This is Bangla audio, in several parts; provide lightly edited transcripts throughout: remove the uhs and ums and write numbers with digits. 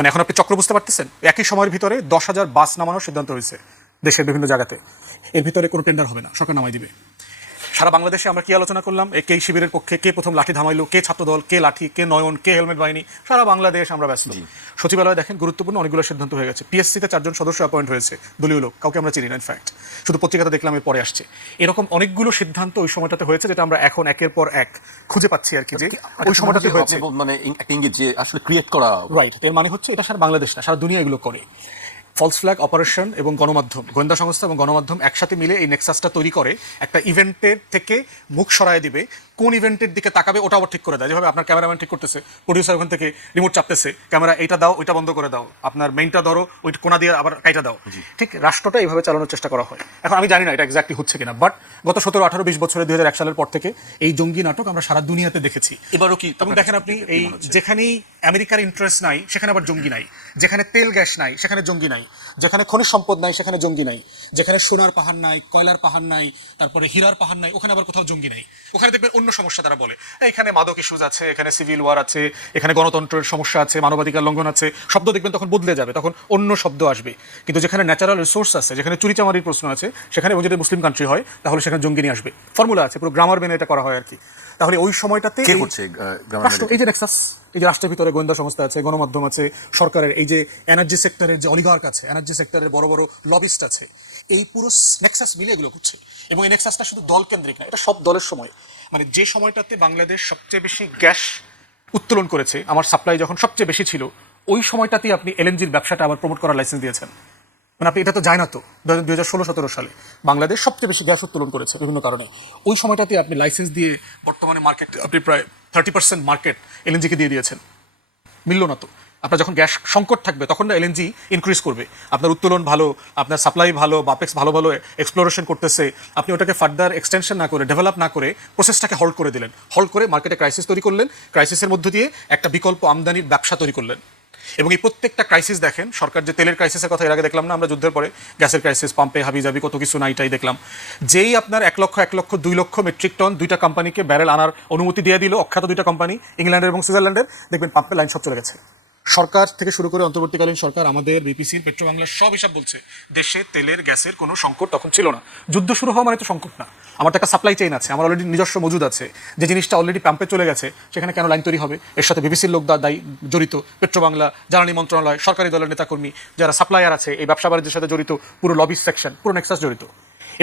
মানে এখন আপনি চক্র বুঝতে পারতেছেন? একই সময়ের ভিতরে 10,000 বাস নামানোর সিদ্ধান্ত হয়েছে দেশের বিভিন্ন জায়গাতে। এর ভিতরে কোনো টেন্ডার হবে না, সরকার নামাই দিবে। সারা বাংলাদেশে আমরা কি আলোচনা করলাম? কে শিবিরের পক্ষে, কে প্রথম লাঠি থামাইলো, কে ছাত্রদল, কে লাঠি, কে নয়ন, কে হেলমেট বাহিনী, সারা বাংলাদেশ আমরা ব্যস্ত। সচিবালয়ে দেখেন গুরুত্বপূর্ণ অনেকগুলো সিদ্ধান্ত হয়ে গেছে। পিএসসিতে 4 জন সদস্য অ্যাপয়েন্ট হয়েছে, দলীয় লোক, কাউকে আমরা চিনি না ইনফ্যাক্ট, শুধু পত্রিকাতে দেখলাম এর পরে আসছে। এরকম অনেকগুলো সিদ্ধান্ত ওই সময়টাতে হয়েছে, যেটা আমরা এখন একের পর এক খুঁজে পাচ্ছি আর কি, যে ওই সময়টাতে হয়েছে। মানে একটা ইঙ্গিত যে আসলে ক্রিয়েট করা, রাইট। এর মানে হচ্ছে এটা সারা বাংলাদেশ না, সারা দুনিয়া এগুলো করে। ফলস ফ্ল্যাগ অপারেশন এবং গণমাধ্যম, গোয়েন্দা সংস্থা এবং গণমাধ্যম একসাথে মিলে এই নেক্সাসটা তৈরি করে একটা ইভেন্টের থেকে মুখ সরায় দিবে, কোন ইভেন্টের দিকে তাকাবে ওটা আবার ঠিক করে দেয়। যেভাবে আপনার ক্যামেরাম্যান ঠিক করতেছে, প্রডিউসার ওখান থেকে রিমোট চাপতেছে, ক্যামেরা এইটা দাও ওইটা বন্ধ করে দাও, আপনার মেইনটা ধরো ওই কোনা দিয়ে আবার কাইটা দাও, ঠিক রাষ্ট্রটা এইভাবে চালানোর চেষ্টা করা হয়। এখন আমি জানি না এটা এক্স্যাক্টলি হচ্ছে কিনা, বাট গত 17, 18, 20 বছরে 2001 সালের পর থেকে এই জঙ্গি নাটক আমরা সারা দুনিয়াতে দেখেছি। এবারও কি এবং দেখেন আপনি, এই যেখানেই আমেরিকার ইন্টারেস্ট নাই সেখানে আবার জঙ্গি নাই, যেখানে তেল গ্যাস নাই সেখানে জঙ্গি নাই, যেখানে খনিজ সম্পদ নাই সেখানে জঙ্গি নাই, যেখানে সোনার পাহাড় নাই, কয়লার পাহাড় নাই, তারপরে হীরার পাহাড় নাই, ওখানে আবার কোথাও জঙ্গি নাই। ওখানে দেখবেন অন্য সমস্যা তারা বলে, এখানে মাদক ইস্যুজ আছে, এখানে সিভিল ওয়ার আছে, এখানে গণতন্ত্রের সমস্যা আছে, মানবাধিকার লঙ্ঘন আছে, শব্দ দেখবেন তখন বদলে যাবে, তখন অন্য শব্দ আসবে। কিন্তু যেখানে ন্যাচারাল রিসোর্স আছে, যেখানে চুরিচামারির প্রশ্ন আছে, সেখানে যদি মুসলিম কান্ট্রি হয় তাহলে সেখানে জঙ্গি নিয়ে আসবে। ফর্মুলা আছে, পুরো গ্রামার মেনে এটা করা হয় আর কি। তাহলে ওই সময়টাতে এই যে নেক্সাস, এই যে রাষ্ট্রের ভিতরে গোয়েন্দা সংস্থা আছে, গণমাধ্যম আছে, সরকারের এই যে এনার্জি সেক্টরের যে অলিগার্ক আছে, এনার্জি সেক্টরের বড় বড় লবিস্ট আছে, এই পুরো নেক্সাস মিলে এগুলো করছে। এবং এই নেক্সাসটা শুধু দল কেন্দ্রিক না, এটা সব দলের সময়। মানে যে সময়টাতে বাংলাদেশ সবচেয়ে বেশি গ্যাস উত্তোলন করেছে, আমার সাপ্লাই যখন সবচেয়ে বেশি ছিল, ওই সময়টাতেই আপনি এলএনজির ব্যবসাটা আবার প্রমোট করার লাইসেন্স দিয়েছেন। মানে আপনি এটা তো যায় না তো, 2016-17 সালে বাংলাদেশ সবচেয়ে বেশি গ্যাস উত্তোলন করেছে বিভিন্ন কারণে। ওই সময়টাতে আপনি লাইসেন্স দিয়ে বর্তমানে মার্কেট আপনি প্রায় 30% মার্কেট এলএনজিকে দিয়ে দিয়েছেন। মিলল না তো। আপনার যখন গ্যাস সংকট থাকবে তখন না এলএনজি ইনক্রিজ করবে, আপনার উত্তোলন ভালো, আপনার সাপ্লাই ভালো, বাপেক্স ভালো ভালো এক্সপ্লোরেশন করতেছে, আপনি ওটাকে ফার্দার এক্সটেনশন না করে, ডেভেলপ না করে প্রসেসটাকে হল্ড করে দিলেন, হল্ড করে মার্কেটে ক্রাইসিস তৈরি করলেন, ক্রাইসিসের মধ্য দিয়ে একটা বিকল্প আমদানির ব্যবসা তৈরি করলেন। এবং এই প্রত্যেকটা ক্রাইসিস দেখেন, সরকার যে তেলের ক্রাইসিসের কথা এর আগে দেখলাম না আমরা যুদ্ধের পরে, গ্যাসের ক্রাইসিস, পাম্পে হাবিজাবি কত কিছু নাইটাই দেখলাম। যেই আপনার 1 লক্ষ 1 লক্ষ 2 লক্ষ মেট্রিক টন দুইটা কোম্পানিকে ব্যারেল আনার অনুমতি দিয়ে দিল, অখ্যাত দুইটা কোম্পানি, ইংল্যান্ডের এবং সুইজারল্যান্ডের, দেখবেন পাম্পের লাইন সব চলে গেছে। সরকার থেকে শুরু করে অন্তর্বর্তীকালীন সরকার, আমাদের বিপিসির, পেট্রোবাংলার সব হিসাব বলছে দেশে তেলের গ্যাসের কোনো সংকট তখন ছিল না। যুদ্ধ শুরু হওয়া মানে তো সংকট না, আমার তো একটা সাপ্লাই চেইন আছে, আমার অলরেডি নিজস্ব মজুদ আছে, যে জিনিসটা অলরেডি পাম্পে চলে গেছে সেখানে কেন লাইন তৈরি হবে? এর সাথে বিবিসির লোক দায়ী জড়িত, পেট্রোবাংলা, জ্বালানি মন্ত্রণালয়, সরকারি দলের নেতাকর্মী, যারা সাপ্লায়ার আছে, এই ব্যবসা বাণিজ্যের সাথে জড়িত, পুরো লবিস সেকশন, পুরো নেক্সাস জড়িত।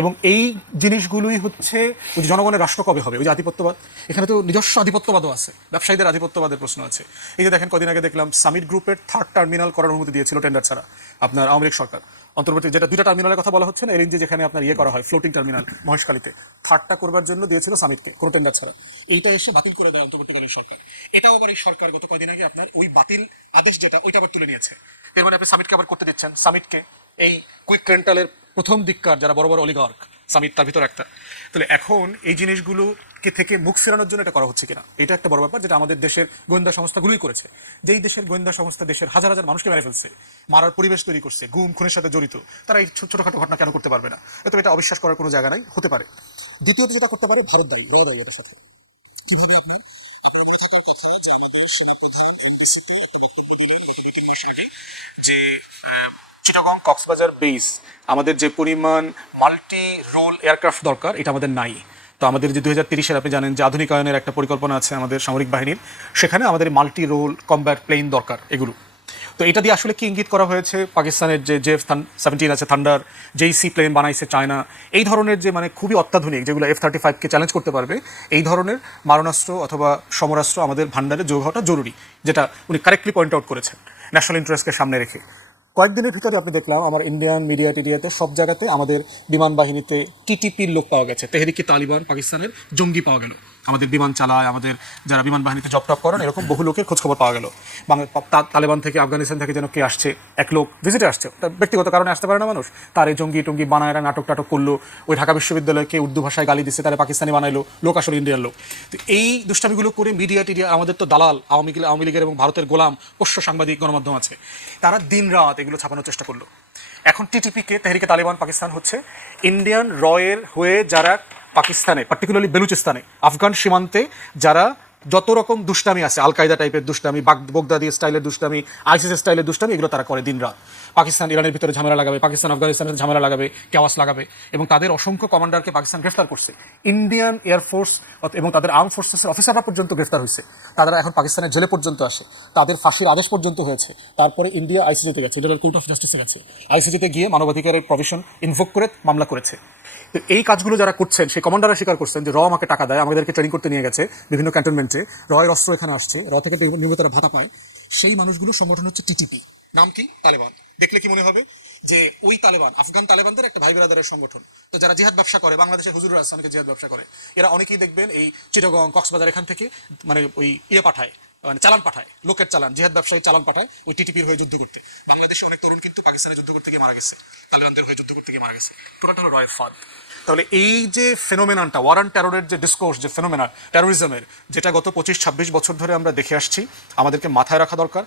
এবং এই জিনিসগুলোই হচ্ছে ওই যে জনগণের রাষ্ট্র কবে হবে, ওই যে আধিপত্যবাদ, এখানে তো নিজস্ব আধিপত্যবাদও আছে, ব্যবসায়ীদের আধিপত্যবাদের প্রশ্ন আছে। এই যে দেখেন কদিন আগে দেখলাম সামিট গ্রুপের 3rd টার্মিনাল করার অনুমতি দিয়েছিল টেন্ডার ছাড়া আপনার আওয়ামী লীগ সরকার। অন্তর্বর্তী যেটা 2টা টার্মিনালের কথা বলা হচ্ছে না, এলএনজি যেখানে আপনার করা হয়, ফ্লোটিং টার্মিনাল মহেশখালীতে, 3টা করবার জন্য দিয়েছিল সামিটকে, কোনো টেন্ডার ছাড়া। এইটা এসে বাতিল করে দেয় অন্তর্বর্তীকালীন সরকার। এটাও আবার এই সরকার গত কদিন আগে আপনার ওই বাতিল আদেশ যেটা, ওইটা আবার তুলে নিয়েছে। এর মানে আপনি সামিটকে আবার করতে দিচ্ছেন, সামিটকে এই কুইক রেন্টালের প্রথম দিককার যারা বড় বড় অলিগার্ক, সামিট তার ভিতর একটা। তাহলে এখন এই জিনিসগুলোকে থেকে মুখ ফেরানোর জন্য এটা করা হচ্ছে কিনা, এটা একটা বড় ব্যাপার, যেটা আমাদের দেশের গোয়েন্দা সংস্থাগুলোই করেছে। যেই দেশের গোয়েন্দা সংস্থা দেশের হাজার হাজার মানুষকে মেরে ফেলছে, মারার পরিবেশ তৈরি করছে, গুম খুনের সাথে জড়িত, তারা এই ছোটখাটো ঘটনা কেন করতে পারবে না? তবে এটা অবিশ্বাস করার কোনো জায়গা নাই, হতে পারে। দ্বিতীয়ত যেটা করতে পারে, ভারত দায়ী, দায়ী এটার সাথে। কিভাবে আপনার মনে থাকার কথা যে আমাদের সেনাপ্রধান এনডিসিতে একটা বক্তব্য দিলেন যে চিটাগং কক্সবাজার বেস আমাদের যে পরিমাণ মাল্টি রোল এয়ারক্রাফট দরকার, এটা আমাদের নাই। তো আমাদের যে 2030-এর আপনি জানেন যে আধুনিকায়নের একটা পরিকল্পনা আছে আমাদের সামরিক বাহিনীর, সেখানে আমাদের মাল্টি রোল কমব্যাট প্লেন দরকার এগুলো। তো এটা দিয়ে আসলে কি ইঙ্গিত করা হয়েছে? পাকিস্তানের যে F-17 আছে, থান্ডার, যেই সি প্লেন বানাইছে চায়না, এই ধরনের যে মানে খুবই অত্যাধুনিক, যেগুলো F-35-কে চ্যালেঞ্জ করতে পারবে, এই ধরনের মারণাস্ত্র অথবা সমরাস্ত্র আমাদের ভান্ডারে যোগ হওয়াটা জরুরি, যেটা উনি কারেক্টলি পয়েন্ট আউট করেছেন ন্যাশনাল ইন্টারেস্টকে সামনে রেখে। কয়েকদিনের ভিতরে আপনি দেখলাম আমার ইন্ডিয়ান মিডিয়া টিডিয়াতে সব জায়গাতে আমাদের বিমান বাহিনীতে টিটিপির লোক পাওয়া গেছে, তেহরিকে তালিবান পাকিস্তানের জঙ্গি পাওয়া গেল, আমাদের বিমান চালায়, আমাদের যারা বিমান বাহিনীতে জব টপ করেন, এরকম বহু লোকের খোঁজখবর পাওয়া গেল। তালেবান থেকে, আফগানিস্তান থেকে যেন কে আসছে, এক লোক ভিজিটে আসছে, তার ব্যক্তিগত কারণে আসতে পারে না মানুষ, তার এই জঙ্গি টঙ্গি বানায় নাটক টাটক করলো, ওই ঢাকা বিশ্ববিদ্যালয়কে উর্দু ভাষায় গালি দিচ্ছে, তারা পাকিস্তানি বানাইলো, লোক আসলে ইন্ডিয়ান লোক। তো এই দুষ্টামিগুলো করে মিডিয়া টিডিয়া, আমাদের তো দালাল আওয়ামী লীগের এবং ভারতের গোলাম পোষ্য সাংবাদিক গণমাধ্যম আছে, তারা দিন রাত এগুলো ছাপানোর চেষ্টা করলো। এখন টিটিপিকে, তেহরিকে তালিবান পাকিস্তান হচ্ছে ইন্ডিয়ান রয়ের হয়ে যারা পাকিস্তানে, পার্টিকুলারলি বেলুচিস্তানে, আফগান সীমান্তে যারা যত রকম দুষ্টামি আছে, আল কায়দা টাইপের দুষ্টামি, বগদাদি স্টাইলের দুষ্টামি, আইসিস স্টাইলের দুষ্টামি, এগুলো তারা করে দিন রাত। পাকিস্তান ইরানের ভিতরে ঝামেলা লাগাবে, পাকিস্তান আফগানিস্তানের ঝামেলা লাগাবে, কেওয়াস লাগাবে, এবং তাদের অসংখ্য কমান্ডারকে পাকিস্তান গ্রেফতার করছে। ইন্ডিয়ান এয়ারফোর্স এবং তাদের আর্ম ফোর্সেসের অফিসাররা পর্যন্ত গ্রেফতার হয়েছে, তারা এখন পাকিস্তানের জেলে পর্যন্ত আসে, তাদের ফাঁসির আদেশ পর্যন্ত হয়েছে। তারপরে ইন্ডিয়া আইসিজিতে গেছে, ইন্টারন্যাশনাল কোর্ট অফ জাস্টিসে গেছে, আইসিজিতে গিয়ে মানবাধিকারের প্রভিশন ইনভোক করে মামলা করেছে। তো এই কাজগুলো যারা করছেন, সেই কমান্ডাররা স্বীকার করছেন যে র আমাকে টাকা দেয়, আমাদেরকে ট্রেনিং করতে নিয়ে গেছে বিভিন্ন ক্যান্টনমেন্টে, রয়ের অস্ত্র এখানে আসছে, র থেকে নির্মিতরা ভাতা পায়। সেই মানুষগুলো সংগঠন হচ্ছে টিটিপি, নাম কি? তালেবান। দেখলে কি মনে হবে যে ওই তালেবান আফগান তালেবানদের একটা ভাই বেরাদারের সংগঠন। তো যারা জিহাদ ব্যবসা করে, বাংলাদেশের হুজুর আছে অনেকে জিহাদ ব্যবসা করে, এরা অনেকেই দেখবেন এই চিটাগং, কক্সবাজার এখান থেকে মানে ওই পাঠায়, মানে চালান পাঠায়, লোকের চালান, জিহাদ ব্যবসায়ী চালান পাঠায় ওই টিটিপির হয়ে যুদ্ধ করতে। বাংলাদেশে অনেক তরুণ কিন্তু পাকিস্তানে যুদ্ধ করতে গিয়ে মারা গেছে, তালেবানদের হয়ে যুদ্ধ করতে গিয়ে মারা গেছে। পুরোটা হলো রয়ের ফাঁদ। তাহলে এই যে ফেনোমেনানটা, ওয়ার অন টেররের যে ডিসকোর্স, যে ফেনোমেনা টেরোরিজমের, যেটা গত 25-26 বছর ধরে আমরা দেখে আসছি, আমাদেরকে মাথায় রাখা দরকার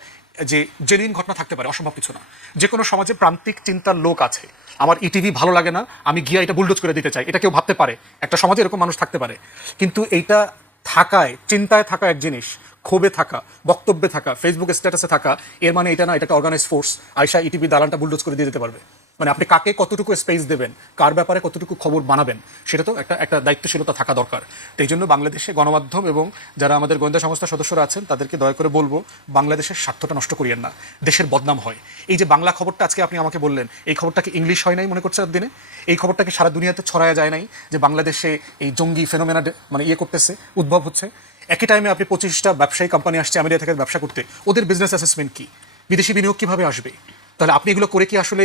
যে জেনুইন ঘটনা থাকতে পারে, অসম্ভব কিছু না। যে কোনো সমাজে প্রান্তিক চিন্তার লোক আছে, আমার ইটিভি ভালো লাগে না, আমি গিয়ে এটা বুলডোজ করে দিতে চাই, এটা কেউ ভাবতে পারে, একটা সমাজে এরকম মানুষ থাকতে পারে। কিন্তু এইটা থাকায়, চিন্তায় থাকা এক জিনিস, ক্ষোভে থাকা, বক্তব্যে থাকা, ফেসবুক স্ট্যাটাসে থাকা, এর মানে এটা না এটা একটা অর্গানাইজ ফোর্স আয়সা ইটিভি দালানটা বুলডোজ করে দিয়ে দিতে পারবে। মানে আপনি কাকে কতটুকু স্পেস দেবেন, কার ব্যাপারে কতটুকু খবর বানাবেন, সেটা তো একটা দায়িত্বশীলতা থাকা দরকার। তো এই জন্য বাংলাদেশে গণমাধ্যম এবং যারা আমাদের গোয়েন্দা সংস্থার সদস্যরা আছেন, তাদেরকে দয়া করে বলবো, বাংলাদেশের স্বার্থটা নষ্ট করিয়েন না, দেশের বদনাম হয়। এই যে বাংলা খবরটা আজকে আপনি আমাকে বললেন, এই খবরটা কি ইংলিশ হয় নাই মনে করছে দিনে? এই খবরটা কি সারা দুনিয়াতে ছড়ায়া যায় নাই যে বাংলাদেশে এই জঙ্গি ফেনোমেনা মানে করতেছে, উদ্ভব হচ্ছে? একই টাইমে আপনি 25টা ব্যবসায়ী কোম্পানি আসছে আমেরিকা থেকে ব্যবসা করতে, ওদের বিজনেস অ্যাসেসমেন্ট কি? বিদেশি বিনিয়োগ কিভাবে আসবে? তাহলে আপনি এগুলো করে কি আসলে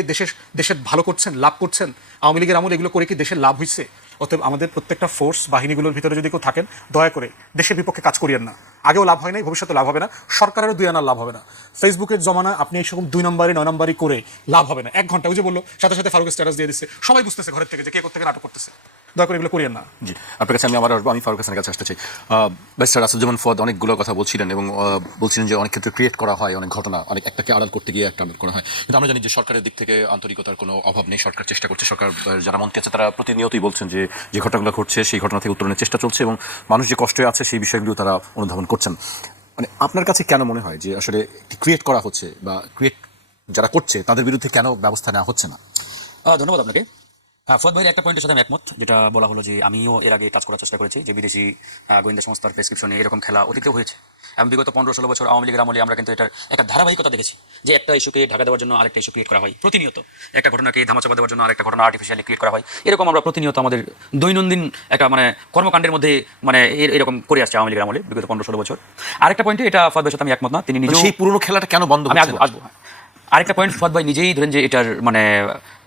দেশের ভালো করছেন, লাভ করছেন? আওয়ামী লীগের আমলে এগুলো করে কি দেশের লাভ হয়েছে? অতএব আমাদের প্রত্যেকটা ফোর্স বাহিনীগুলোর ভিতরে যদি কেউ থাকেন, দয়া করে দেশের বিপক্ষে কাজ করিয়েন না। আগেও লাভ হয় নাই, ভবিষ্যতে লাভ হবে না, সরকারেরও 2 আনার লাভ হবে না। ফেসবুকের জমানা আপনি এইসব 2 নম্বরে 9 নম্বরই করে লাভ হবে না। 1 ঘন্টা ওই যে বললো, সাথে সাথে ফারুক স্ট্যাটাস দিয়ে দিচ্ছে, সবাই বুঝতেছে ঘরের থেকে যে কে কোথা থেকে নাটক করতেছে। দয়া করে এগুলো করিয়েন না। জি, আপনার কাছে আমি আবার আসবো। আমি ফারুক হাসানের কাছে আসতে চাই। ব্যারিস্টার রাসেলুজ্জামান ফুয়াদ অনেকগুলো কথা বলছিলেন এবং বলছিলেন যে অনেক ক্ষেত্রে ক্রিয়েট করা হয় অনেক ঘটনা, অনেক একটাকে আড়াল করতে গিয়ে একটা আড়াল করা হয়। কিন্তু আমরা জানি যে সরকারের দিক থেকে আন্তরিকতার কোনো অভাব নেই, সরকার চেষ্টা করছে। সরকার যারা মন্ত্রী আছে তারা প্রতিনিয়তই বলছেন যে যে ঘটনাগুলো ঘটছে সেই ঘটনা থেকে উত্তরণের চেষ্টা চলছে এবং মানুষ যে কষ্টে আছে সেই বিষয়গুলো তারা অনুধাবন করছেন। মানে আপনার কাছে কেন মনে হয় যে আসলে ক্রিয়েট করা হচ্ছে বা ক্রিয়েট যারা করছে তাদের বিরুদ্ধে কেন ব্যবস্থা নেওয়া হচ্ছে না? ধন্যবাদ আপনাকে। হ্যাঁ, ফুয়াদ ভাইয়ের একটা পয়েন্টের সাথে আমি একমত, যেটা বলা হলো যে আমিও এর আগে টাচ করার চেষ্টা করেছি যে বিদেশি গোয়েন্দা সংস্থার প্রেসক্রিপশনে এরকম খেলা অতীতেও হয়েছে। এবং বিগত 15-16 বছর আওয়ামী লীগের আমলে আমরা কিন্তু এটার একটা ধারাবাহিকতা দেখেছি যে একটা ইস্যুকে ঢাকা দেওয়ার জন্য আরেকটা ইস্যু ক্রিয়েট করা হয় প্রতিনিয়ত, একটা ঘটনাকে ধামাচাপা দেওয়ার জন্য আরেকটা ঘটনা আর্টিফিশিয়ালি ক্রিয়েট করা হয়। এরকম আমরা প্রতিনিয়ত আমাদের দৈনন্দিন একটা মানে কর্মকাণ্ডের মধ্যে মানে এরকম করে আসছে আওয়ামী লীগের আমলে বিগত 15-16 বছর। আরেকটা পয়েন্টে এটা ফুয়াদ ভাইয়ের সাথে আমি একমত না, তিনি নিজেও সেই পুরনো খেলাটা কেন বন্ধ আমি হচ্ছে না? আসবো। আরেকটা পয়েন্ট ফুয়াদ ভাই নিজেই ধরেন যে এটার মানে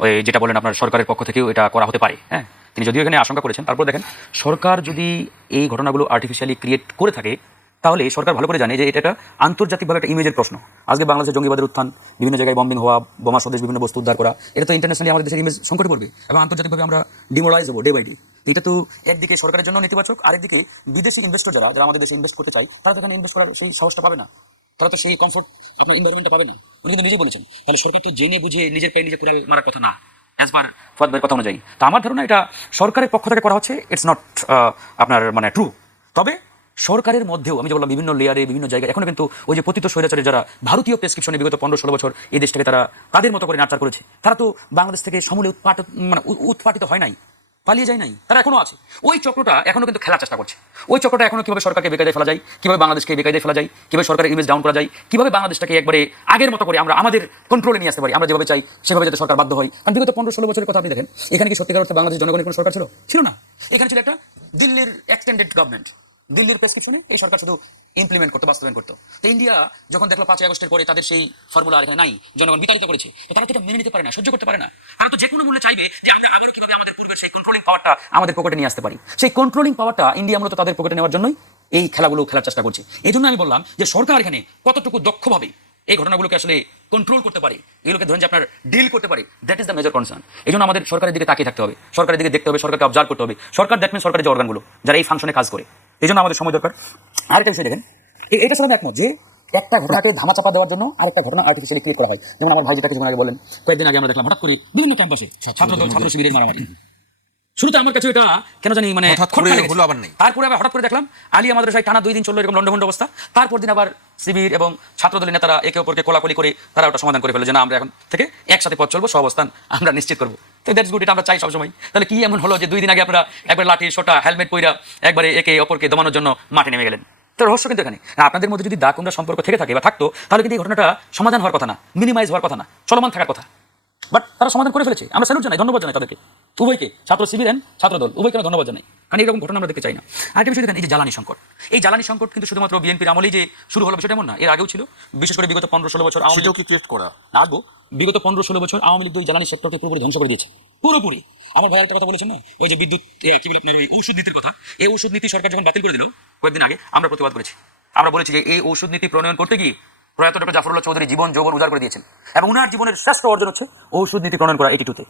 ওই যেটা বলেন আপনার সরকারের পক্ষ থেকেও এটা করা হতে পারে। হ্যাঁ, তিনি যদিও এখানে আশঙ্কা করেছেন, তারপর দেখেন সরকার যদি এই ঘটনাগুলো আর্টিফিশিয়ালি ক্রিয়েট করে থাকে তাহলে সরকার ভালো করে জানে যে এটা একটা আন্তর্জাতিকভাবে একটা ইমেজের প্রশ্ন। আজকে বাংলাদেশের জঙ্গিবাদের উত্থান, বিভিন্ন জায়গায় বম্বিং হওয়া, বোমা স্বদেশ বিভিন্ন বস্তু উদ্ধার করা, এটা তো ইন্টারন্যাশনালি আমাদের দেশের ইমেজ সংকটে পড়বে এবং আন্তর্জাতিকভাবে আমরা ডিমোরালাইজ হবো ডে বাই ডে। এটা তো একদিকে সরকারের জন্য নেতিবাচক, আরেকদিকে বিদেশি ইনভেস্টর যারা আমাদের দেশে ইনভেস্ট করতে চায় তারা তো এখানে ইনভেস্ট করার সেই সাহসটা পাবে না, তারা তো সেই কমফোর্ট আপনার এনভায়রনমেন্টটা পাবে না। উনি কিন্তু নিজেই বলেছেন তাহলে সরকার তো জেনে বুঝে নিজের পায়ে নিজে কুড়াল মারার কথা না, অ্যাজ পার ফুয়াদ ভাইয়ের কথা অনুযায়ী। তো আমার ধারণা এটা সরকারের পক্ষ থেকে করা হচ্ছে, ইটস নট আপনার মানে ট্রু। তবে সরকারের মধ্যেও আমি যে বললাম বিভিন্ন লেয়ারে বিভিন্ন জায়গায় এখনো কিন্তু ওই যে পতিত স্বৈরাচারী যারা ভারতীয় প্রেসক্রিপশনে বিগত 15-16 বছর এই দেশটাকে তারা তাদের মতো করে নাচার করেছে, তারা তো বাংলাদেশ থেকে সমূলে উৎপাটিত হয় নাই, পালিয়ে যায় নাই, তারা এখনো আছে। ওই চক্রটা এখনো কিন্তু খেলার চেষ্টা করছে। ওই চক্রটা এখনো কিভাবে সরকারকে বেকায়দায় ফেলা যায়, কিভাবে বাংলাদেশকে বেকায়দায় ফেলা যায়, কিভাবে সরকারের ইমেজ ডাউন করা যায়, কিভাবে বাংলাদেশটাকে একবারে আগের মতো করে আমরা আমাদের কন্ট্রোলে নিয়ে আসতে পারি, আমরা যেভাবে চাই সেভাবে যাতে সরকার বাধ্য হয়। কারণ বিগত 15-16 বছরের কথা আপনি দেখেন, এখানে কি সত্যিকার অর্থে বাংলাদেশ জনগণের কোনো সরকার ছিল না। এখানে ছিল একটা দিল্লির এক্সটেন্ডেড গভর্নমেন্ট, দিল্লির প্রেসক্রিপশনে এই সরকার শুধু ইমপ্লিমেন্ট করতো, বাস্তবায়ন করতো। তো ইন্ডিয়া যখন দেখলো 5 আগস্টের পরে তাদের সেই ফর্মুলা আর এখানে নাই, জনগণ বিতাড়িত করেছে, তো তারা তো এটা মেনে নিতে পারে না, সহ্য করতে পারে না। তারা তো যে কোনো মূল্যে চাইবে যে আমরা আবারও কিভাবে আমাদের পূর্বের সেই কন্ট্রোলিং পাওয়ারটা আমাদের পকেটে নিয়ে আসতে পারি। সেই কন্ট্রোলিং পাওয়ারটা ইন্ডিয়া মূলত তাদের পকেটে নেওয়ার জন্যই এই খেলাগুলো খেলার চেষ্টা করছে। এই জন্য আমি বললাম যে সরকার এখানে কতটুকু দক্ষভাবে এই ঘটনাগুলোকে আসলে কন্ট্রোল করতে পারে, এগুলোকে ধরেন যে আপনার ডিল করতে পারে, that is the major concern. এই জন্য আমাদের সরকারের দিকে তাকিয়ে থাকতে হবে, সরকারের দিকে দেখতে হবে, সরকারকে অবজার্ভ করতে হবে। সরকার দ্যাট মিন সরকারের যে অর্গানগুলো যারা এই ফাংশনে কাজ করে, এই জন্য আমাদের সময় দরকার। আরেকটা বিষয় দেখেন, এটা সাথে একমত যে একটা ঘটনাকে ধামাচাপা দেওয়ার জন্য আরেকটা ঘটনা আর্টিফিশিয়ালি ক্রিয়েট করা হয়। যেমন আমার ভাই যেটা কিছুদিন আগে বললেন, কয়েকদিন আগে আমরা দেখলাম হঠাৎ করে বিভিন্ন ক্যাম্পাসে ছাত্র শিবিরের মারামারি, শুরুতে আমার কাছে এটা কেন জানি মানে হঠাৎ করে খটকা লেগেছে। হলো, আবার নেই। তারপরে আবার হঠাৎ করে দেখলাম আলিয়া মাদ্রাসায় টানা 2 দিন চললো এরকম লন্ডভন্ড অবস্থা। তারপর দিন আবার শিবির এবং ছাত্রদলের নেতারা একে অপরকে কোলাকুলি করে তারা ওটা সমাধান করে ফেলে যে না আমরা এখন থেকে একসাথে পথ চলবো, সহাবস্থান আমরা নিশ্চিত করবো। তো দ্যাটস গুড, এটা আমরা চাই সবসময়। তাহলে কি এমন হলো যে 2 দিন আগে আপনারা একবার লাঠি সোটা হেলমেট পইরা একবারে একে অপরকে দমানোর জন্য মাঠে নেমে গেলেন? তো রহস্য কিন্তু এখানে। আর আপনাদের মধ্যে যদি দা কুমড়া সম্পর্ক থেকে থাকে বা থাকতো, তাহলে কিন্তু এই ঘটনাটা সমাধান হওয়ার কথা না, মিনিমাইজ হওয়ার কথা না, চলমান থাকার কথা। বাট তারা সমাধান করে ফেলেছে, আমরা স্যালুট জানাই, ধন্যবাদ জানাই তাদেরকে, উভয়কে, ছাত্র শিবির এন্ড ছাত্রদল উভয়কে আমরা ধন্যবাদ জানাই। কারণ এরকম ঘটনা আমরা দেখতে চাই না। আরেকটা বিষয় দেখেন, এই যে জ্বালানি সংকট, এই জ্বালানি সংকট কিন্তু শুধুমাত্র বিএনপির আমলেই যে শুরু হলো বিষয়টা এমন না, এর আগেও ছিল। বিশেষ করে বিগত 15-16 বছর আওয়ামী সেটাও কি ক্রিয়েট করা? আসবো, বিগত 15-16 বছর আওয়ামী লীগ জ্বালানি সেক্টরকে পুরোপুরি ধ্বংস করে দিয়েছে, পুরোপুরি। আমার ভাই একটা কথা বলেছেন না, ওই যে বিদ্যুৎ কি বলে আপনার ওই ঔষধ নীতির কথা, এই ঔষধ নীতি সরকার যখন বাতিল করে দিল কয়েকদিন আগে, আমরা প্রতিবাদ করেছি। আমরা বলেছি যে এই ঔষধ নীতি প্রণয়ন করতে গিয়ে প্রয়াত ডক্টর জাফরুল্লাহ চৌধুরী জীবন যৌবন উজাড় করে দিয়েছেন, এবং উনার জীবনের শ্রেষ্ঠ অর্জন হচ্ছে ঔষধ নীতি প্রণয়ন করা 82-তে।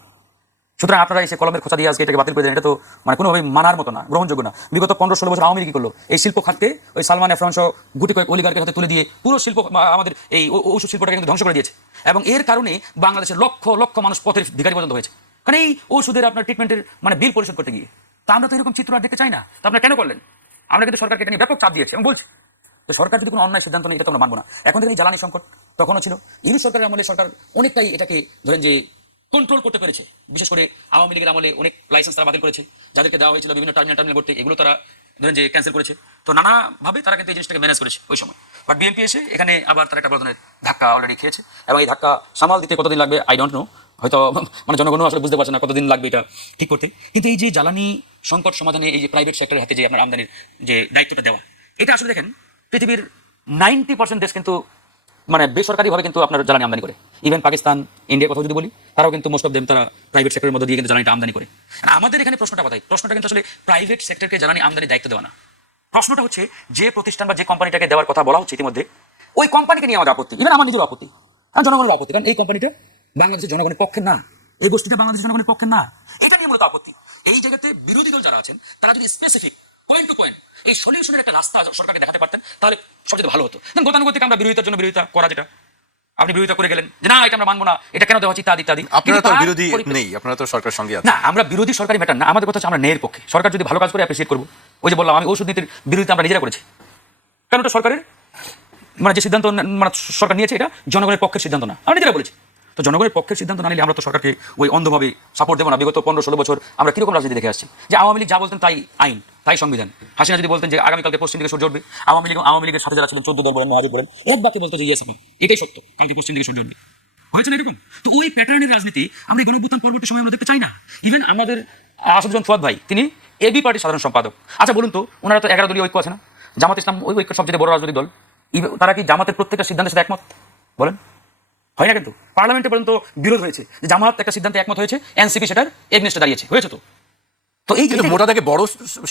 সুতরাং আপনারা এসে কলমের খোঁচা দিয়ে আজকে এটাকে বাতিল করে দেন, এটা তো মানে কোনোভাবে মানার মতো না, গ্রহণযোগ্য না। বিগত 15-16 বছর আওয়ামী লীগ কি করলো, এই শিল্প খাতকে ওই সালমান এফরান সহ গুটি কয়েক অলিগারকের হাতে তুলে দিয়ে পুরো শিল্প আমাদের এই ঔষধ শিল্পটাকে কিন্তু ধ্বংস করে দিয়েছে। এবং এর কারণে বাংলাদেশের লক্ষ লক্ষ মানুষ পথের ভিখারি পর্যন্ত হয়েছে, কারণ এই ওষুধের আপনার ট্রিটমেন্টের মানে বিল পরিশোধ করতে গিয়ে। তা আমরা তো এরকম চিত্র আর দেখতে চাই না। তো আপনারা কেন করলেন? আমরা কিন্তু সরকারকে এটা নিয়ে ব্যাপক চাপ দিয়েছি এবং বলছি তো সরকার যদি কোনো অন্যায় সিদ্ধান্ত নেই, এটা তো আমরা মানবো না। এখন থেকে এই জ্বালানি সংকট তখনও ছিল, ইউনিট সরকারের আমলে সরকার অনেকটাই এটাকে ধরেন যে কন্ট্রোল করতে পেরেছে। বিশেষ করে আওয়ামী লীগের আমলে অনেক লাইসেন্স তারা বাতিল করেছে, যাদেরকে দেওয়া হয়েছিল বিভিন্ন টার্মিনাল করতে, এগুলো তারা ধরেন যে ক্যান্সেল করেছে। তো নানাভাবে তারা কিন্তু এই জিনিসটাকে ম্যানেজ করেছে ওই সময়। বাট বিএনপি এসে এখানে আবার তারা একটা বড় ধরনের ধাক্কা অলরেডি খেয়েছে, এবং এই ধাক্কা সামাল দিতে কতদিন লাগবে আই ডোন্ট নো, হয়তো মানে জনগণও আসলে বুঝতে পারছে না কতদিন লাগবে এটা ঠিক করতে। কিন্তু এই যে জ্বালানি সংকট সমাধানে এই যে প্রাইভেট সেক্টরের হাতে যে আপনার আমদানির যে দায়িত্বটা দেওয়া, এটা আসলে দেখেন পৃথিবীর 90% দেশ কিন্তু মানে বেসরকারিভাবে কিন্তু আপনার জ্বালানি আমদানি করে। ইভেন পাকিস্তান, ইন্ডিয়ার কথা যদি বলি, তারাও কিন্তু মোস্ট অফ দেম তারা প্রাইভেট সেক্টরের মধ্যে দিয়ে কিন্তু জ্বালানিটা আমদানি করে। আর আমাদের এখানে প্রশ্নটা কোথায়? প্রশ্নটা কিন্তু আসলে প্রাইভেট সেক্টরকে জ্বালানি আমদানির দায়িত্ব দেওয়া না। প্রশ্নটা হচ্ছে যে প্রতিষ্ঠান বা যে কোম্পানিটাকে দেওয়ার কথা বলা হচ্ছে ইতিমধ্যে, ওই কোম্পানিকে নিয়ে আমাদের আপত্তি, ইভেন আমার নিজের আপত্তি, আর জনগণের আপত্তি। কারণ এই কোম্পানিটা বাংলাদেশের জনগণের পক্ষে না, এই গোষ্ঠীটা বাংলাদেশের জনগণের পক্ষে না, এটা নিয়ে মূলত আপত্তি। এই জায়গাতে বিরোধী দল যারা আছেন তারা যদি স্পেসিফিক পয়েন্ট টু পয়েন্ট এই সলিউশনের একটা রাস্তা সরকারকে দেখাতে পারতেন, তাহলে সবচেয়ে ভালো হতো। গতানুগতিক আমরা বিরোধিতার জন্য বিরোধিতা করা, যেটা আপনি বিরোধিতা করে গেলেন যে না এটা আমরা মানবো না, এটা কেন দেওয়া হচ্ছে ইত্যাদি ইত্যাদি। আপনারা তো বিরোধী নেই, আপনারা তো সরকার সঙ্গে আছেন। না, আমরা বিরোধী সরকারি ম্যাটার না, আমাদের কথা হচ্ছে আমরা ন্যায়ের পক্ষে। সরকার যদি ভালো কাজ করে অ্যাপ্রিসিয়েট করবো। ওই যে বললাম আমি ঔষধ নীতির বিরোধিতা আমরা নিজেরা করেছি, কারণ ওটা সরকারের মানে যে সিদ্ধান্ত মানে সরকার নিয়েছে এটা জনগণের পক্ষের সিদ্ধান্ত না, আমরা নিজেরা বলেছি। তো জনগণের পক্ষের সিদ্ধান্ত না নিলে আমরা তো সরকারকে ওই অন্ধভাবে সাপোর্ট দেবো না। বিগত 15-16 বছর আমরা কিরকম রাজনীতি দেখে আসছি যে আওয়ামী লীগ যা বলতেন তাই আইন, তাই সংবিধান। হাসিনা যদি বলতেন যে আগামীকালকে পশ্চিম দিকে সূর্য উঠবে, আওয়ামী লীগের সাথে যারা ছিলেন 14 দল বলেন, মহাজোট বলেন, এক বাক্যে বলতো যে ইয়েস আপা এটাই সত্য, কালকে পশ্চিম দিকে সূর্য উঠবে। হয়েছে না এরকম? তো ওই প্যাটার্নের রাজনীতি আমরা গণঅভ্যুত্থান পরবর্তী সময় আমরা দেখতে চাই না। ইভেন আমাদের আসাদুজ্জামান ফুয়াদ ভাই, তিনি এবি পার্টির সাধারণ সম্পাদক। আচ্ছা বলুন তো, ওনারা তো 11 দলীয় ঐক্য আছে না? জামাত ইসলাম ওই ঐক্য সবচেয়ে বড় রাজনৈতিক দল, তারা কি জামাতের প্রত্যেকটা সিদ্ধান্তের সাথে একমত? বলেন, হয় না। কিন্তু পার্লামেন্টে পর্যন্ত বিরোধ হয়েছে যে জামাত একটা সিদ্ধান্তে একমত হয়েছে, এনসিপি সেটার এগনেস্টে দাঁড়িয়েছে, হয়েছে তো। তো এই কিন্তু মোটা দাগে বড়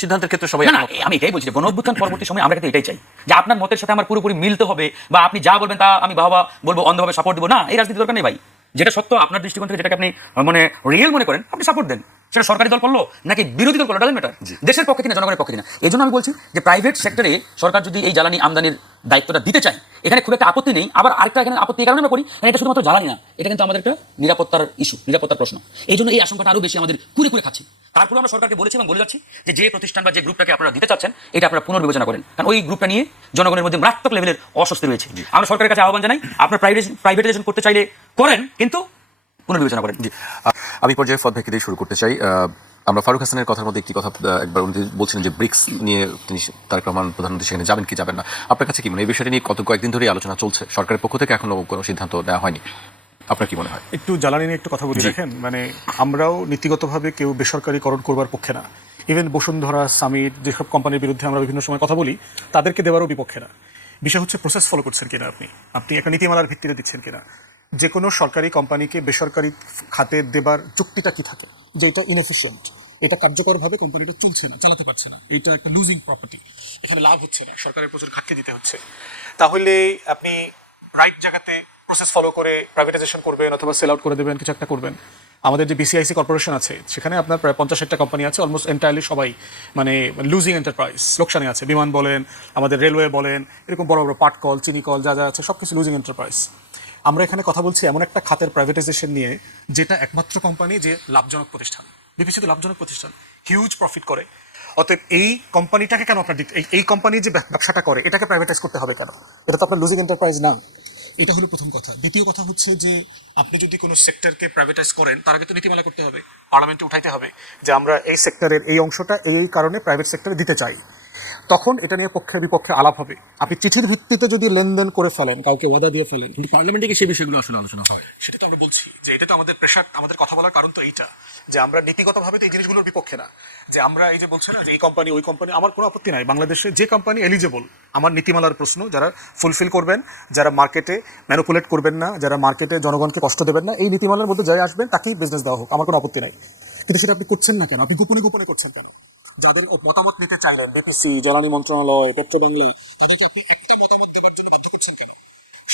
সিদ্ধান্তের ক্ষেত্রে সবাই না, আমি এটাই বলছি যে গণঅভ্যুত্থান পরবর্তী সময় আমরা কিন্তু এটাই চাই যে আপনার মতের সাথে আমার পুরোপুরি মিলতে হবে, বা আপনি যা বলবেন তা আমি বাবা বলবো, অন্ধভাবে সাপোর্ট দেবো না, এই রাজনীতি দরকার নেই ভাই। যেটা সত্য আপনার দৃষ্টিকোণ থেকে, যেটাকে আপনি মানে রিয়েল মনে করেন, আপনি সাপোর্ট দেন। সেটা সরকারি দল করলো নাকি বিরোধী দল করলো, ডাজন্ট ম্যাটার, দেশের পক্ষে কিনা জনগণের পক্ষে কিনা। এই জন্য আমি বলছি যে প্রাইভেট সেক্টরে সরকার যদি এই জ্বালানি আমদানির দায়িত্বটা দিতে চায়, এখানে খুব একটা আপত্তি নেই। আবার আরেকটা এখানে আপত্তি এই কারণে আমরা করি, এটা শুধুমাত্র জ্বালানি না, এটা কিন্তু আমাদের একটা নিরাপত্তার ইস্যু, নিরাপত্তার প্রশ্ন। এই জন্য এই আশঙ্কাটা আরো বেশি আমাদের কুড়ে কুড়ে খাচ্ছে। তারপরে আমরা সরকারকে বলেছি এবং বলে যাচ্ছি যে প্রতিষ্ঠান বা যে গ্রুপটাকে আপনারা দিতে চাচ্ছেন, এটা আপনারা পুনর্বিবেচনা করেন, কারণ ওই গ্রুপটা নিয়ে জনগণের মধ্যে মারাত্মক লেভেলের অস্বস্তি রয়েছে। আমরা সরকারের কাছে আহ্বান জানাই, আপনার প্রাইভেটাইজেশন করতে চাইলে করেন, কিন্তু পুনর্বিবেচনা করেন। জি, আমি পর্যায়ে ফদ ভাইকে দিয়ে শুরু করতে চাই। আমরা ফারুক হাসানের কথার মধ্যে একটি কথা একবার উনি বলছিলেন যে ব্রিক্স নিয়ে তিনি তারেক রহমান প্রধানমন্ত্রী সেখানে যাবেন কি যাবেন না। আপনার কাছে কি মনে হয় এই বিষয়টা নিয়ে কয়েকদিন ধরেই আলোচনা চলছে, সরকারের পক্ষ থেকে এখনো কোনো সিদ্ধান্ত নেওয়া হয়নি, আপনার কি মনে হয়? একটু জ্বালানি নিয়ে একটু কথা বলি। দেখেন, মানে আমরাও নীতিগতভাবে কেউ বেসরকারিকরণ করবার পক্ষে না। ইভেন বসুন্ধরা, সামিট, যেসব কোম্পানির বিরুদ্ধে আমরা বিভিন্ন সময় কথা বলি, তাদেরকে দেওয়ারও বিপক্ষে না। বিষয় হচ্ছে প্রসেস ফলো করছেন কিনা, আপনি একটা নীতিমালার ভিত্তিতে দিচ্ছেন কিনা। যে কোনো সরকারি কোম্পানিকে বেসরকারি খাতে দেবার যুক্তিটা কি থাকে, যে এটা ইনএফিশিয়েন্ট, এটা কার্যকরভাবে কোম্পানিটা চলছে না, চালাতে পারছে না, এটা একটা লুজিং প্রপার্টি, এখানে লাভ হচ্ছে না, সরকারের প্রচুর ঘাটতি দিতে হচ্ছে, তাহলে আপনি রাইট জায়গাতে প্রসেস ফলো করে প্রাইভেটাইজেশন করবেন অথবা সেল আউট করে দেবেন, কিছু একটা করবেন। আমাদের যে বিসিআইসি কর্পোরেশন আছে, সেখানে আপনার প্রায় 50-60টা কোম্পানি আছে, অলমোস্ট এন্টায়ারলি সবাই মানে লুজিং এন্টারপ্রাইজ, লোকসানে আছে। বিমান বলেন, আমাদের রেলওয়ে বলেন, এরকম বড় বড় পাট কল, চিনি কল, যা যা আছে সব কিছু লুজিং এন্টারপ্রাইজ। আমরা এখানে কথা বলছি এমন একটা খাতের প্রাইভেটাইজেশন নিয়ে, যেটা একমাত্র কোম্পানি যে লাভজনক প্রতিষ্ঠান, বিপিসি তো লাভজনক প্রতিষ্ঠান, হিউজ প্রফিট করে। অতএব এই কোম্পানিটাকে কেন আপনার এই কোম্পানি যে ব্যবসাটা করে এটাকে প্রাইভেটাইজ করতে হবে কেন? এটা তো আপনার লুজিং এন্টারপ্রাইজ না। এটা হলো প্রথম কথা। দ্বিতীয় কথা হচ্ছে যে আপনি যদি কোনো সেক্টরকে প্রাইভেটাইজ করেন তার আগে তো নীতিমালা করতে হবে, পার্লামেন্টে উঠাইতে হবে যে আমরা এই সেক্টরের এই অংশটা এই কারণে প্রাইভেট সেক্টরে দিতে চাই। তখন এটা নিয়ে পক্ষের বিপক্ষে আলাপ হবে। আপনি চিঠির ভিত্তিতে যদি লেনদেন করে ফেলেন, কাউকে ওয়াদা দিয়ে ফেলেন, কিন্তু পার্লামেন্টে কি সেই বিষয়গুলো আসলে আলোচনা হয়? সেটা তো আমরা বলছি যে এটা তো আমাদের প্রেশার, আমাদের কথা বলার কারণ তো এইটা যে আমরা নীতিগতভাবে তো এই জিনিসগুলোর বিপক্ষে না। যে আমরা এই যে বলছি না যে এই কোম্পানি ওই কোম্পানি, আমার কোনো আপত্তি নাই। বাংলাদেশে যে কোম্পানি এলিজেবল, আমার নীতিমালার প্রশ্ন যারা ফুলফিল করবেন, যারা মার্কেটে ম্যানুপুলেট করবেন না, যারা মার্কেটে জনগণকে কষ্ট দেবেন না, এই নীতিমালার মধ্যে যাই আসবেন তাকেই বিজনেস দেওয়া হোক, আমার কোনো আপত্তি নাই। কিন্তু সেটা আপনি করছেন না কেন? আপনি গোপনে গোপনে করছেন কেন? যাদের মতামত নিতে চাইলেন, বিপিসি, জ্বালানি মন্ত্রণালয়, পেট্রোবাংলা, তাদেরকে আপনি একটা মতামত দেওয়ার জন্য বাধ্য করছেন কেন?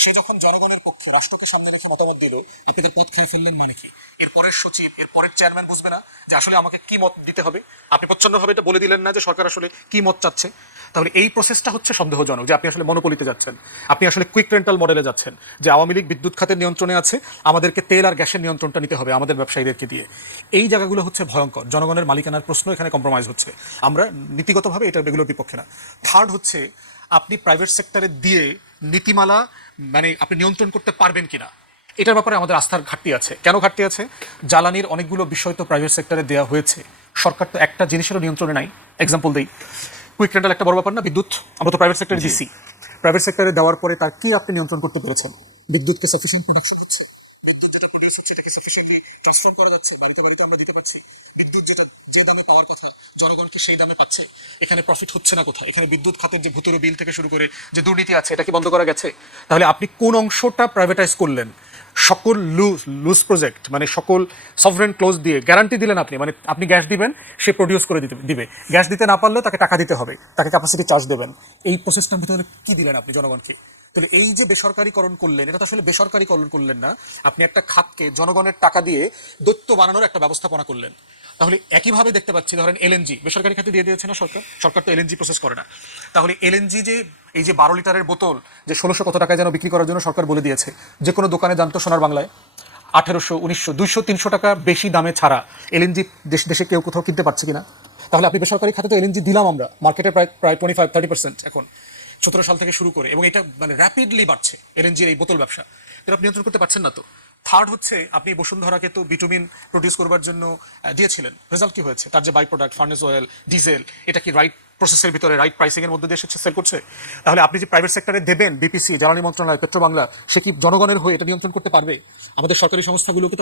সে যখন জনগণের পক্ষে রাষ্ট্রকে সামনে রেখে মতামত দিল, আপনি তার পথ খেয়ে ফেললেন মানে কি? এরপরের সচিব, এরপরের চেয়ারম্যান বুঝবে না যে আসলে আমাকে কি মত দিতে হবে? আপনি প্রচ্ছন্নভাবে এটা বলে দিলেন না যে সরকার আসলে কি মত চাচ্ছে। তাহলে এই প্রসেসটা হচ্ছে সন্দেহজনক, যে আপনি আসলে মনোপলিতে যাচ্ছেন, আপনি আসলে কুইক রেন্টাল মডেলে যাচ্ছেন, যে আওয়ামী লীগ বিদ্যুৎ খাতের নিয়ন্ত্রণে আছে, আমাদেরকে তেল আর গ্যাসের নিয়ন্ত্রণটা নিতে হবে আমাদের ব্যবসায়ীদেরকে দিয়ে। এই জায়গাগুলো হচ্ছে ভয়ঙ্কর। জনগণের মালিকানার প্রশ্ন এখানে কম্প্রোমাইজ হচ্ছে। আমরা নীতিগতভাবে এটা এগুলোর বিপক্ষে না। থার্ড হচ্ছে আপনি প্রাইভেট সেক্টরে দিয়ে নীতিমালা মানে আপনি নিয়ন্ত্রণ করতে পারবেন কিনা, এটার ব্যাপারে আমাদের আস্থার ঘাটতি আছে। কেন ঘাটতি আছে? জ্বালানির অনেকগুলো বিষয় তো প্রাইভেট সেক্টরে দেওয়া হয়েছে, সরকার তো একটা জিনিসেরও নিয়ন্ত্রণে নাই। এক্সাম্পল দিই, কুইক রেন্টাল একটা বড় ব্যাপার না? বিদ্যুৎ আমরা তো প্রাইভেট সেক্টরে দিচ্ছি। প্রাইভেট সেক্টরে দেওয়ার পরে তার কি আপনি নিয়ন্ত্রণ করতে পেরেছেন? বিদ্যুৎকে সাফিসিয়েন্ট প্রোডাকশন হচ্ছে, বিদ্যুৎ যেটা প্রডিউস হচ্ছে এটাকে সাফিসিয়েন্টলি ট্রান্সফার করা যাচ্ছে, বাড়িতে বাড়িতে আমরা দিতে পারছি। বিদ্যুৎ যেটা যে দামে পাওয়ার কথা জনগণকে সেই দামে পাচ্ছে। এখানে প্রফিট হচ্ছে না কোথায়? এখানে বিদ্যুৎ খাতের যে ভুতুড়ে বিল থেকে শুরু করে যে দুর্নীতি আছে এটা কি বন্ধ করা গেছে? তাহলে আপনি কোন অংশটা প্রাইভেটাইজ করলেন? সকল লুজ প্রজেক্ট মানে সকল সফরেন ক্লোজ দিয়ে গ্যারান্টি দিলেন আপনি, মানে আপনি গ্যাস দিবেন, সে প্রডিউস করে দিবে, গ্যাস দিতে না পারলেও তাকে টাকা দিতে হবে, তাকে ক্যাপাসিটি চার্জ দেবেন। এই প্রসেসটার ভিতরে কি দিলেন আপনি জনগণকে? তাহলে এই যে বেসরকারীকরণ করলেন, এটা তো আসলে বেসরকারীকরণ করলেন না, আপনি একটা খাতকে জনগণের টাকা দিয়ে দৈত্য বানানোর একটা ব্যবস্থাপনা করলেন। তাহলে একইভাবে দেখতে পাচ্ছি, ধরেন এলএনজি বেসরকারি খাতে দিয়ে দিয়েছে না সরকার, সরকার তো এলএনজি প্রসেস করে না। তাহলে এলএনজি যে এই যে 12 লিটারের বোতল যে 1600 কত টাকায় যেন বিক্রি করার জন্য সরকার বলে দিয়েছে, যে কোনো দোকানে জানতো সোনার বাংলায় 1800, 1900, 200, 300 টাকা বেশি দামে ছাড়া এলএনজি দেশে কেউ কোথাও কিনতে পারছে কিনা? তাহলে আপনি বেসরকারি খাতে তো এলএনজি দিলাম আমরা, মার্কেটে প্রায় 25-30% এখন 17 সাল থেকে শুরু করে, এবং এটা মানে র্যাপিডলি বাড়ছে এলএনজির এই বোতল ব্যবসা। এটা আপনি নিয়ন্ত্রণ করতে পারছেন না তো। থার্ড হচ্ছে আপনি বসুন্ধরাকে তো বিটুমিন প্রডিউস করবার জন্য দিয়েছিলেন, রেজাল্ট কি হয়েছে? তার যে by product furnace oil, diesel, এটা কি রাইট প্রসেসের ভিতরে রাইট প্রাইসিং এর মধ্যে দিয়ে সেল করছে? তাহলে আপনি যে প্রাইভেট সেক্টরে দেবেন, বিপিসি, জ্বালানি মন্ত্রণালয়, পেট্রোবাংলা, সে কি জনগণের হয়ে এটা নিয়ন্ত্রণ করতে পারবে? আমাদের সরকারি সংস্থাগুলোকে তো